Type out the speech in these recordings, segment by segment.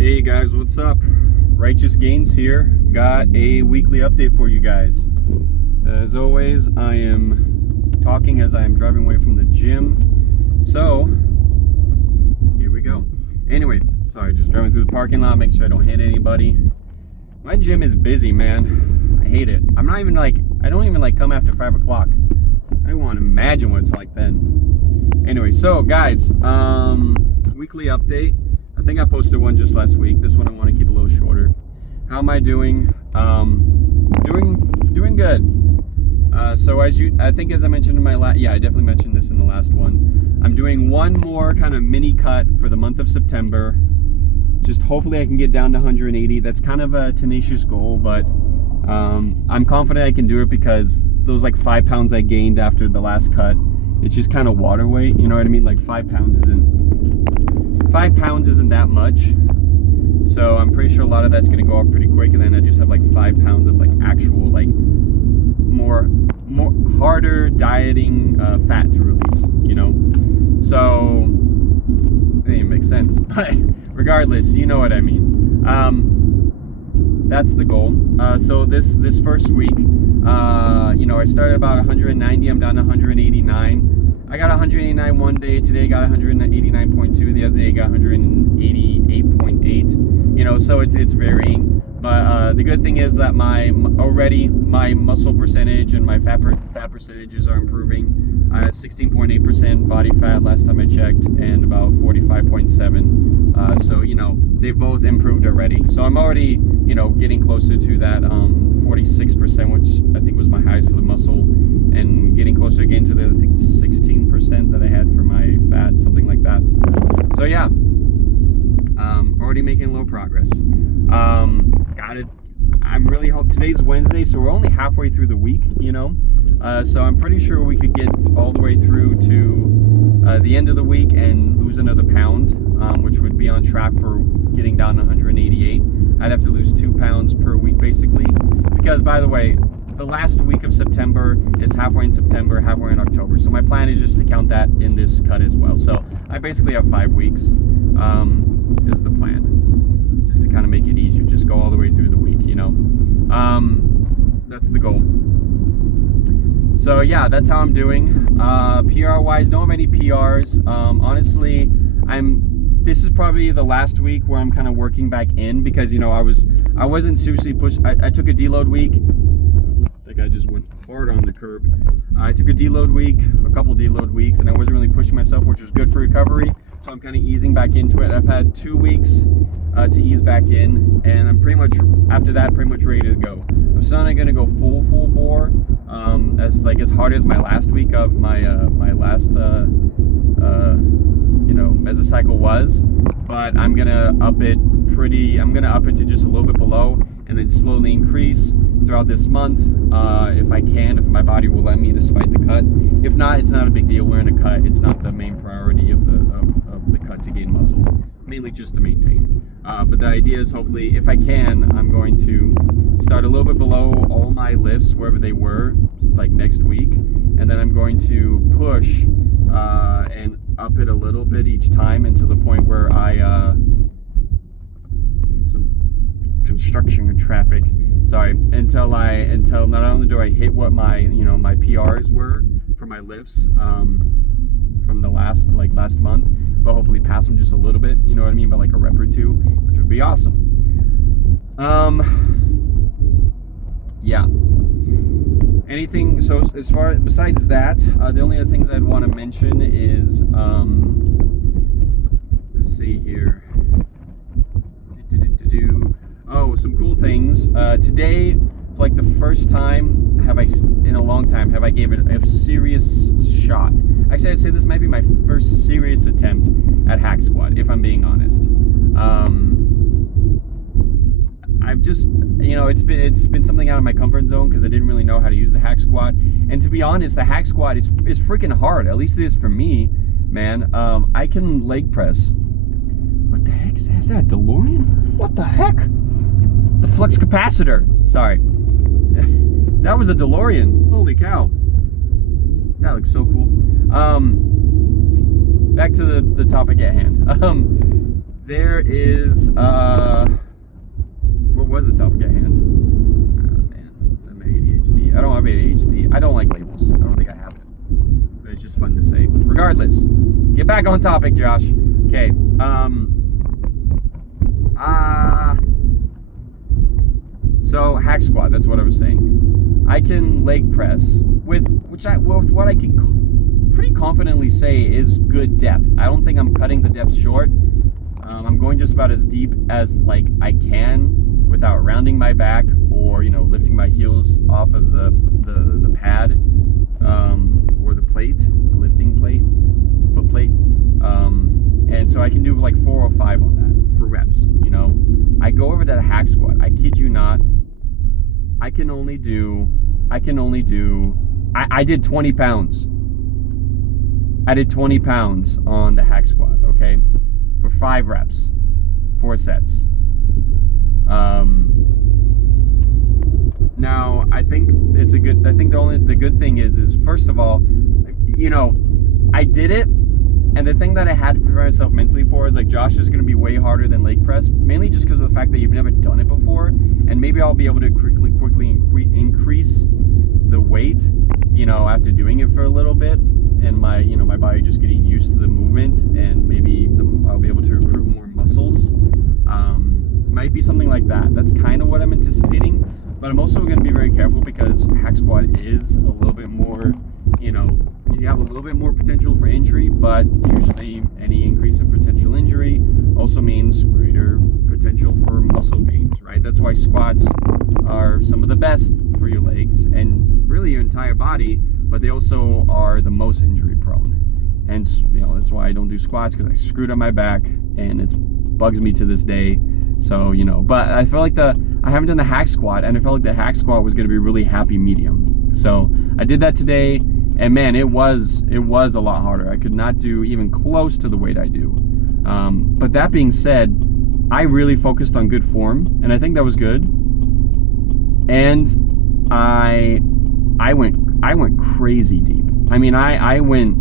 Hey guys, what's up? Righteous Gains here. Got a weekly update for you guys. As always, I am talking as I am driving away from the gym. So, here we go. Anyway, sorry, just driving through the parking lot, making sure I don't hit anybody. My gym is busy, man. I hate it. I don't even come after 5 o'clock. I don't want to imagine what it's like then. Anyway, so guys, weekly update. I think I posted one just last week. This one I want to keep a little shorter. How am I doing? Doing good. So as I mentioned in my I definitely mentioned this in the last one. I'm doing one more kind of mini cut for the month of September. Just hopefully I can get down to 180. That's kind of a tenacious goal, but I'm confident I can do it because those like 5 pounds I gained after the last cut, it's just kind of water weight. You know what I mean? Like 5 pounds isn't that much, so I'm pretty sure a lot of that's going to go off pretty quick, and then I just have like 5 pounds of like actual like more harder dieting fat to release, you know. So it didn't even make sense, but regardless, you know what I mean. That's the goal. So this first week, I started about 190. I'm down to 189. I got 189 one day. Today I got 189.2. The other day I got 188.8. You know, so it's varying. But the good thing is that my muscle percentage and my fat percentages are improving. I had 16.8% body fat last time I checked, and about 45.7. So they've both improved already. So I'm already getting closer to that 46%, which I think was my highest for the muscle, and getting closer again to the 16% that I had for my fat, something like that. So yeah, already making a little progress. Got it. I'm really hoping today's Wednesday, so we're only halfway through the week, so I'm pretty sure we could get all the way through to the end of the week and lose another pound, which would be on track for getting down to 188. I'd have to lose 2 pounds per week basically, because by the way, the last week of September is halfway in September, halfway in October. So my plan is just to count that in this cut as well. So I basically have 5 weeks, is the plan. Just to kind of make it easier, just go all the way through the week, That's the goal. So yeah, that's how I'm doing. PR wise, don't have any PRs. Honestly, this is probably the last week where I'm kind of working back in, because I wasn't seriously pushed. I took a deload week. I think I just went hard on the curb. I took a deload week, a couple deload weeks, and I wasn't really pushing myself, which was good for recovery. So I'm kind of easing back into it. I've had 2 weeks to ease back in, and I'm pretty much after that pretty much ready to go. I'm still not gonna go full bore as hard as my last week of my last mesocycle was, but I'm gonna up it to just a little bit below, and then slowly increase throughout this month, if I can, if my body will let me, despite the cut. If not, it's not a big deal. We're in a cut. It's not the main priority of the cut to gain muscle, mainly just to maintain. But the idea is, hopefully, if I can, I'm going to start a little bit below all my lifts, wherever they were, like next week, and then I'm going to push and up it a little bit each time until the point where I some construction and traffic. Sorry, until not only do I hit what my my PRs were for my lifts from the last month, but hopefully pass them just a little bit, you know what I mean, by like a rep or two, which would be awesome. Yeah. Anything, so as far besides that, the only other things I'd want to mention is let's see here. Oh, some cool things. Today, for like the first time in a long time, have I gave it a serious shot. Actually, I'd say this might be my first serious attempt at hack squat, if I'm being honest. I've just, it's been something out of my comfort zone because I didn't really know how to use the hack squat. And to be honest, the hack squat is freaking hard. At least it is for me, man. I can leg press. What the heck is that? Is that a DeLorean? What the heck? The flux capacitor. Sorry. That was a DeLorean. Holy cow. That looks so cool. Back to the topic at hand. there is, what was the topic at hand? Oh, man, I'm ADHD. I don't have ADHD. I don't like labels. I don't think I have it. But it's just fun to say. Regardless, get back on topic, Josh. Okay, so hack squat, that's what I was saying. I can leg press with what I can pretty confidently say is good depth. I don't think I'm cutting the depth short. I'm going just about as deep as like I can without rounding my back or, you know, lifting my heels off of the pad or the plate, the lifting plate, foot plate. And so I can do like 4 or 5 on that for reps, you know. I go over to the hack squat. I kid you not. I did 20 pounds. I did 20 pounds on the hack squat, okay? For 5 reps, 4 sets. Now, I think it's the good thing is first of all, you know, I did it, and the thing that I had to prepare myself mentally for is like, Josh is going to be way harder than leg press, mainly just because of the fact that you've never done it before, and maybe I'll be able to quickly increase the weight, you know, after doing it for a little bit, and my body just getting used to the movement, and maybe I'll be able to recruit more muscles. Might be something like that. That's kind of what I'm anticipating, but I'm also going to be very careful because hack squat is a little bit more, you know, you have a little bit more potential for injury, but usually any increase in potential injury also means greater potential for muscle gains, right? That's why squats are some of the best for your legs and really your entire body, but they also are the most injury prone. Hence, you know, that's why I don't do squats, because I screwed up my back and it bugs me to this day. So, you know, but I felt like I haven't done the hack squat, and I felt like the hack squat was going to be a really happy medium. So I did that today, and man, it was a lot harder. I could not do even close to the weight I do. But that being said, I really focused on good form, and I think that was good. And I went crazy deep. I mean, I went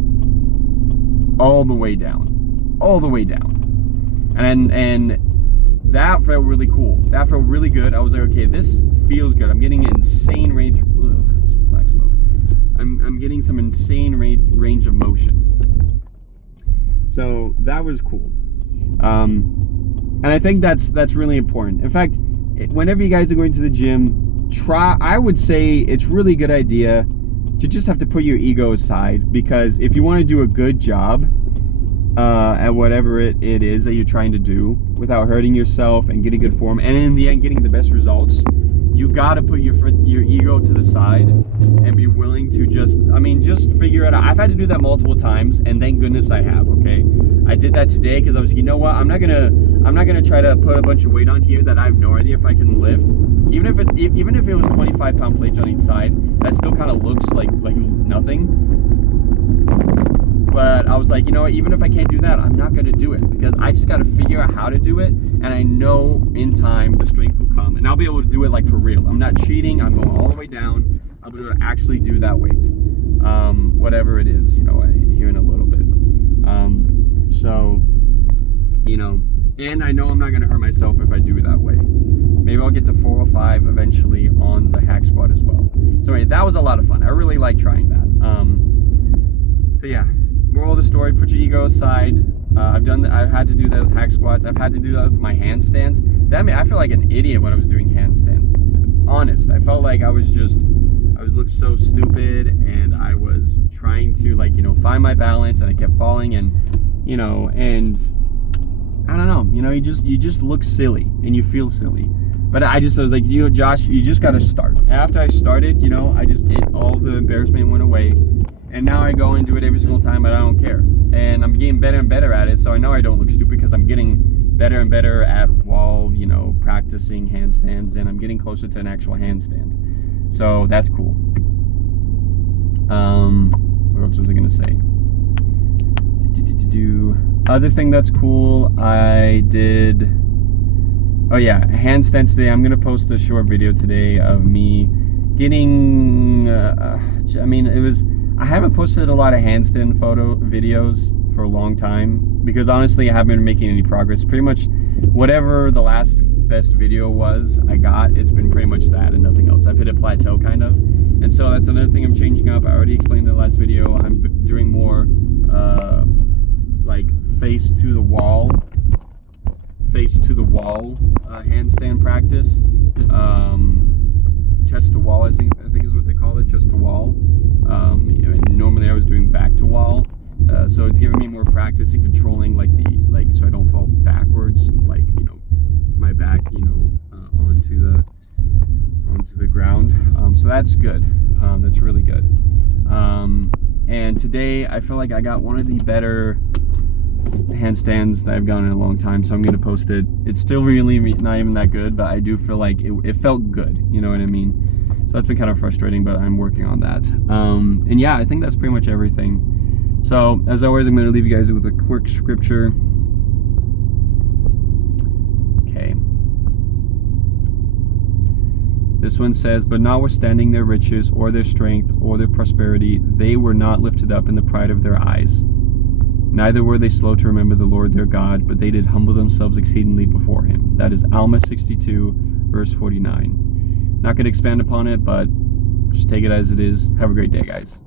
all the way down, and that felt really cool. That felt really good. I was like, okay, this feels good. I'm getting insane range. Ugh, that's black smoke. I'm getting some insane range of motion. So that was cool. And I think that's really important. In fact, whenever you guys are going to the gym, I would say it's really good idea to just have to put your ego aside, because if you want to do a good job at whatever it is that you're trying to do without hurting yourself and getting good form, and in the end getting the best results, you gotta put your ego to the side and be willing to just figure it out. I've had to do that multiple times, and thank goodness I have. Okay, I did that today because I was, you know what, I'm not gonna try to put a bunch of weight on here that I have no idea if I can lift. Even if it was 25-pound plates on each side, that still kind of looks like nothing. But I was like, you know what, even if I can't do that, I'm not going to do it, because I just got to figure out how to do it, and I know in time the strength will come, and I'll be able to do it like for real. I'm not cheating. I'm going all the way down. I'll be able to actually do that weight, whatever it is, you know, here in a little bit. So, you know, and I know I'm not going to hurt myself if I do it that way. Maybe I'll get to 4 or 5 eventually on the hack squat as well. So anyway, that was a lot of fun. I really like trying that. So yeah, moral of the story: put your ego aside. I've had to do that with hack squats. I've had to do that with my handstands. I feel like an idiot when I was doing handstands. Honest, I felt like I looked so stupid, and I was trying to, like, you know, find my balance, and I kept falling, and you know, and I don't know, you know, you just look silly and you feel silly. But I was like, you know, Josh, you just got to start. And after I started, you know, all the embarrassment went away. And now I go and do it every single time, but I don't care. And I'm getting better and better at it, so I know I don't look stupid, because I'm getting better and better at while, you know, practicing handstands, and I'm getting closer to an actual handstand. So that's cool. What else was I going to say? Other thing that's cool, I did... Oh yeah, handstands today. I'm going to post a short video today of me getting... I haven't posted a lot of handstand photo videos for a long time because honestly I haven't been making any progress. Pretty much whatever the last best video was I got, it's been pretty much that and nothing else. I've hit a plateau kind of, and so that's another thing I'm changing up. I already explained in the last video. I'm doing more like face to the wall handstand practice. Chest to wall, I think is what they call it, chest to wall. Normally I was doing back to wall, so it's giving me more practice in controlling so I don't fall backwards, my back, onto the ground. So that's good. That's really good. And today I feel like I got one of the better handstands that I've gotten in a long time, so I'm gonna post it. It's still really not even that good, but I do feel like it felt good, you know what I mean? So that's been kind of frustrating, but I'm working on that. And yeah, I think that's pretty much everything. So as always, I'm gonna leave you guys with a quick scripture. Okay. This one says, "But notwithstanding their riches or their strength or their prosperity, they were not lifted up in the pride of their eyes. Neither were they slow to remember the Lord their God, but they did humble themselves exceedingly before him." That is Alma 62, verse 49. Not going to expand upon it, but just take it as it is. Have a great day, guys.